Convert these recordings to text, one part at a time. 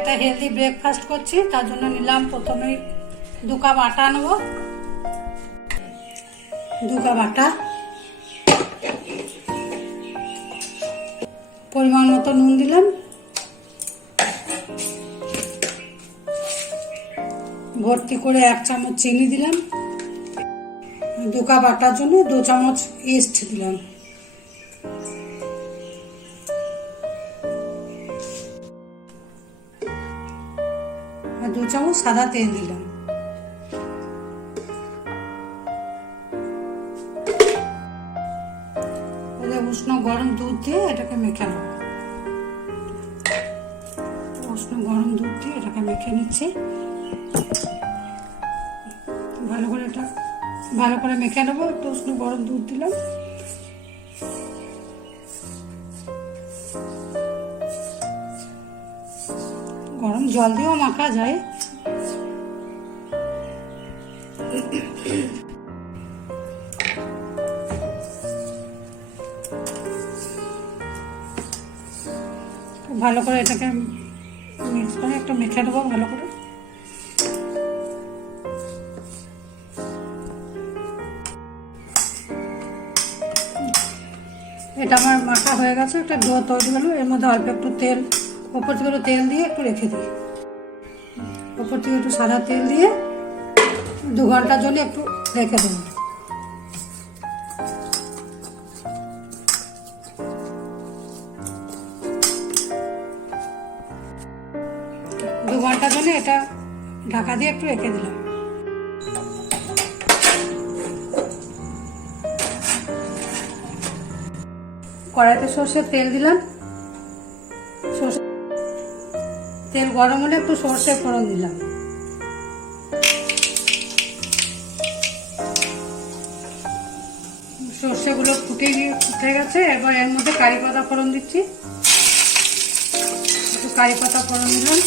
একটা healthy breakfast করছি, তার জন্য নিলাম প্রথমেই 2 কাপ আটা নেব। 2 কাপ আটা, পরিমাণ মতো নুন দিলাম, ভর্তি করে 1 চামচ চিনি দিলাম, 2 কাপ আটার জন্য 2 চামচ ইস্ট দিলাম, আর 2 চামচ সাদা তেল দিলাম। উষ্ণ গরম দুধ দিয়ে এটাকে মেখে নেব। উষ্ণ গরম দুধ দিয়ে এটাকে মেখে নিচ্ছি। ভালো করে মেখে নেবো। একটু উষ্ণ গরম দুধ দিলাম, গরম জল দিয়েও মাখা যায়। ভালো করে এটাকে মিক্স করে একটু মেখে দেবো ভালো করে। এটা আমার মাখা হয়ে গেছে, একটা ডো তৈরি হলো। এর মধ্যে অল্প একটু তেল, ওপর থেকে একটু তেল দিয়ে একটু রেখে দিই। ওপর থেকে একটু সাদা তেল দিয়ে 2 ঘন্টার জন্য একটু রেখে দেবো। দু ঘন্টার জন্য এটা ঢাকা দিয়ে একটু রেখে দিলাম। কড়াইতে সর্ষের তেল দিলাম। তেল গরম হলে একটু সর্ষে ফোড়ন দিলাম। সর্ষেগুলো ফুটে গেছে। এবার এর মধ্যে কারি পাতা ফোড়ন দিচ্ছি। একটু কারি পাতা ফোড়ন দিলাম,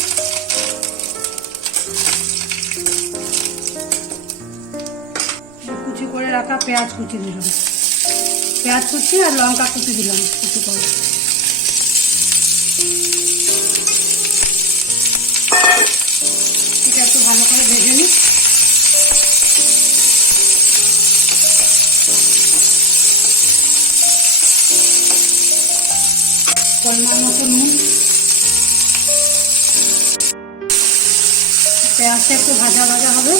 কুচি করে রাখা পেঁয়াজ কুচি দিলাম, পেঁয়াজ কুচি আর লঙ্কা কুচি দিলাম কুচি করে। এটা একটু ভালো করে ভেজে নিই। পরিমাণ মতো নুন, পেঁয়াজটা একটু ভাজা হবে।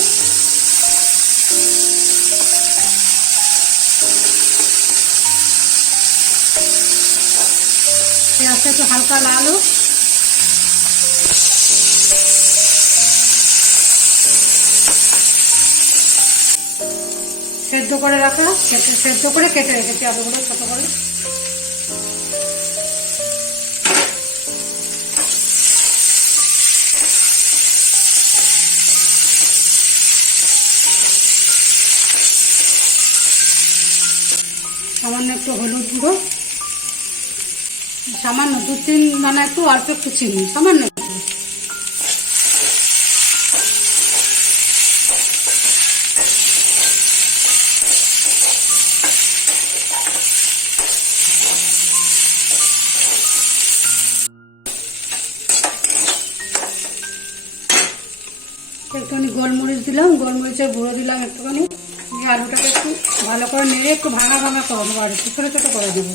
পেঁয়াজটা একটু হালকা লাল হোক। সেদ্ধ করে রাখা, সেদ্ধ করে কেটে রেখেছি আলুগুলো ছোট করে। সামান্য একটু হলুদ গুঁড়ো, সামান্য 2-3 দানা, একটু অল্প একটু চিনি, সামান্য একটু। একটুখানি গোলমরিচ দিলাম, গোলমরিচের গুঁড়ো দিলাম একটুখানি দিয়ে আলুটাকে একটু ভালো করে নেড়ে একটু ভাঙা করে দেবো, আর একটু ছোটো ছোটো করে দেবো।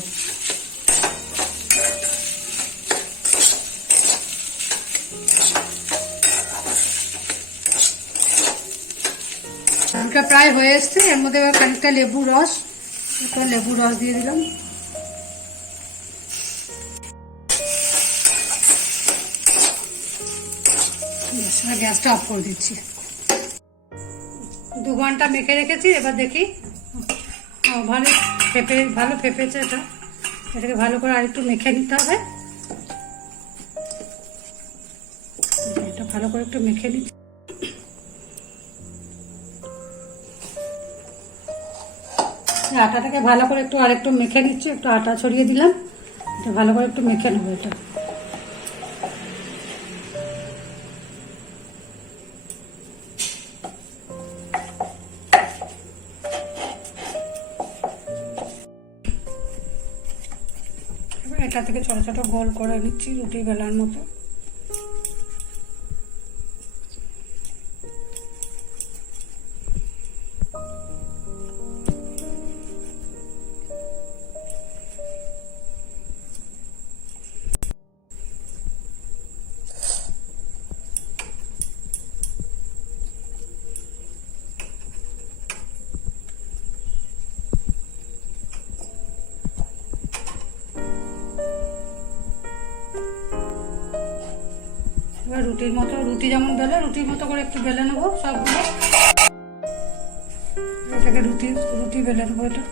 আলুটা প্রায় হয়ে এসছে। এর মধ্যে এবার খানিকটা লেবু রস দিয়ে দিলাম। গ্যাসটা অফ করে দিচ্ছি। 2 ঘন্টা মেখে রেখেছি। এবার দেখি ভালো ফেপেছে। এটাকে ভালো করে আর একটু মেখে নিতে হবে। এটা ভালো করে একটু মেখে নিচ্ছি। আটাটাকে ভালো করে একটু আরেকটু মেখে নিচ্ছি। একটু আটা ছড়িয়ে দিলাম। এটা ভালো করে একটু মেখে নেবো। এটা এটা থেকে ছোট ছোট গোল করে নিচ্ছি রুটি বেলার মতো। রুটির মতো, রুটি যেমন বেলে রুটির মতো করে একটু বেলে নেবো সবগুলো। এটাকে রুটি বেলে নেবো। এটা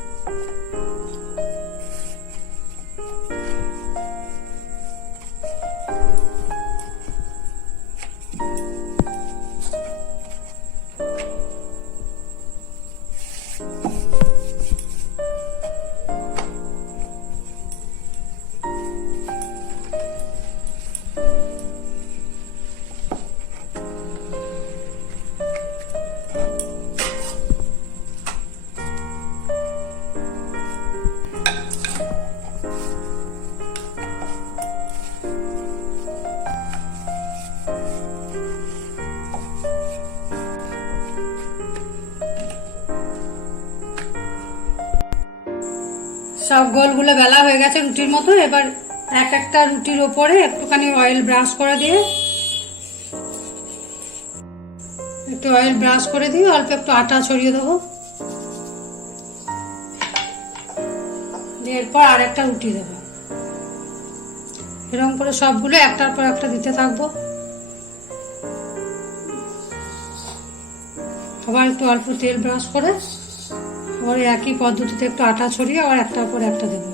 সব গোলগুলো বেলা হয়ে গেছে রুটির মতো। এবার এক একটা রুটির ওপরে একটুখানি অয়েল ব্রাশ করে দিয়ে অল্প একটু আটা ছড়িয়ে দেবো। এরপর আর একটা রুটি দেবো। এরকম করে সবগুলো একটার পর একটা দিতে থাকবো। আবার একটু অল্প তেল ব্রাশ করে আবার একই পদ্ধতিতে একটু আটা ছড়িয়ে আবার একটার পর একটা দেবো।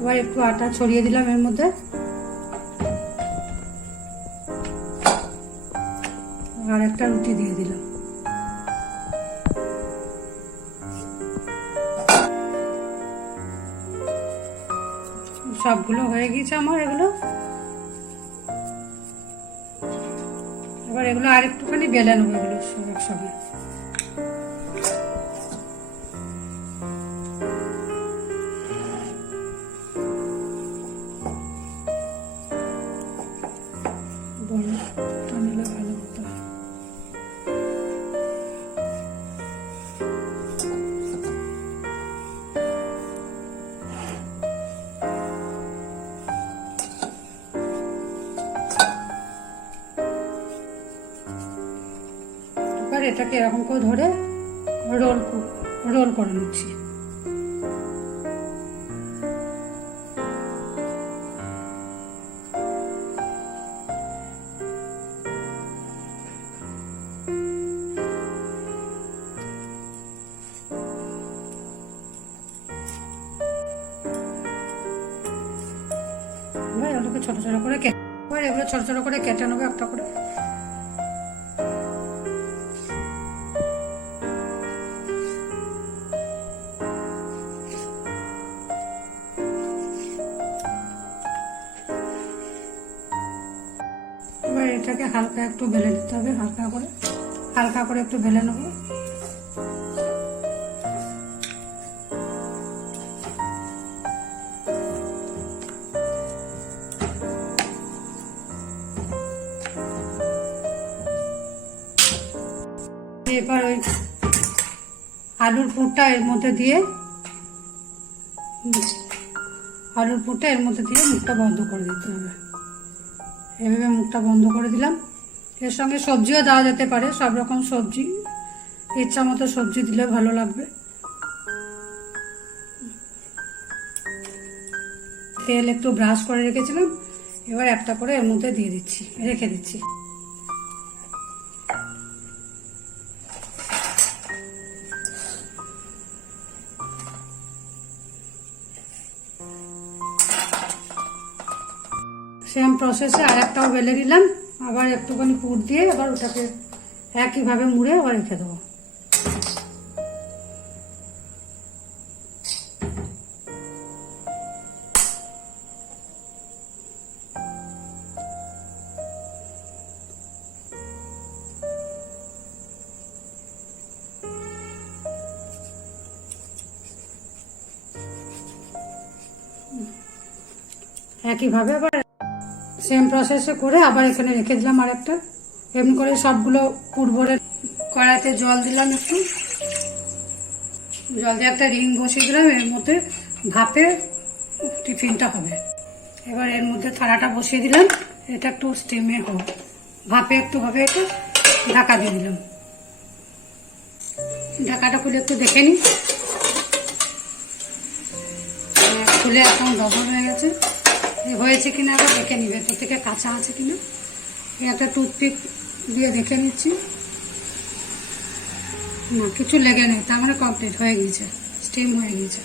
আবার একটু আটা ছড়িয়ে দিলাম এর মধ্যে। আর একটা রুটি দিয়ে দিলাম। সবগুলো হয়ে গেছে আমার এগুলো। এবার এগুলো আর একটুখানি বেলে নেবো এগুলো সব একসঙ্গে। এটাকে এরকম করে ধরে রোল করে নিচ্ছি। এগুলোকে ছোট ছোট করে কেটে নেবো একটা করে। এবার এটাকে হালকা একটু বেলে নিতে হবে। হালকা করে একটু বেলে নেবো। এবার ওই আলুর পুরটা এর মধ্যে দিয়ে মুখটা বন্ধ করে দিতে হবে। এভাবে মুখটা বন্ধ করে দিলাম। এর সঙ্গে সবজিও দেওয়া যেতে পারে, সব রকম সবজি, ইচ্ছা মতো সবজি দিলে ভালো লাগবে। তেল একটু ব্রাশ করে রেখেছিলাম, এবার একটা করে এর মধ্যে দিয়ে রেখে দিচ্ছি। সেম প্রসেসে আর একটাও বেলে নিলাম। আবার একটুখানি পুর দিয়ে আবার ওটাকে একইভাবে মুড়ে আবার রেখে দেবো। একইভাবে আবার সেম প্রসেসে করে আবার এখানে রেখে দিলাম আর একটা। এমনি করে সবগুলো পুরভরে কড়াইতে জল দিলাম, একটু জল দিয়ে একটা রিং বসিয়ে দিলাম। এর মধ্যে ভাপে টিফিনটা হবে। এবার এর মধ্যে থালাটা বসিয়ে দিলাম। এটা একটু স্টিমে হোক, ভাপে একটু হবে। এটা ঢাকা দিয়ে দিলাম। ঢাকাটা খুলে একটু দেখে নিই। খুলে এখন ডবল হয়ে গেছে। হয়েছে কিনা আবার দেখে নিবে, ভেতর থেকে কাঁচা আছে কিনা। একটা টুথপিক দিয়ে দেখে নিচ্ছি, না কিছু লেগে নেই, তার মানে কমপ্লিট হয়ে গিয়েছে, স্টিম হয়ে গিয়েছে।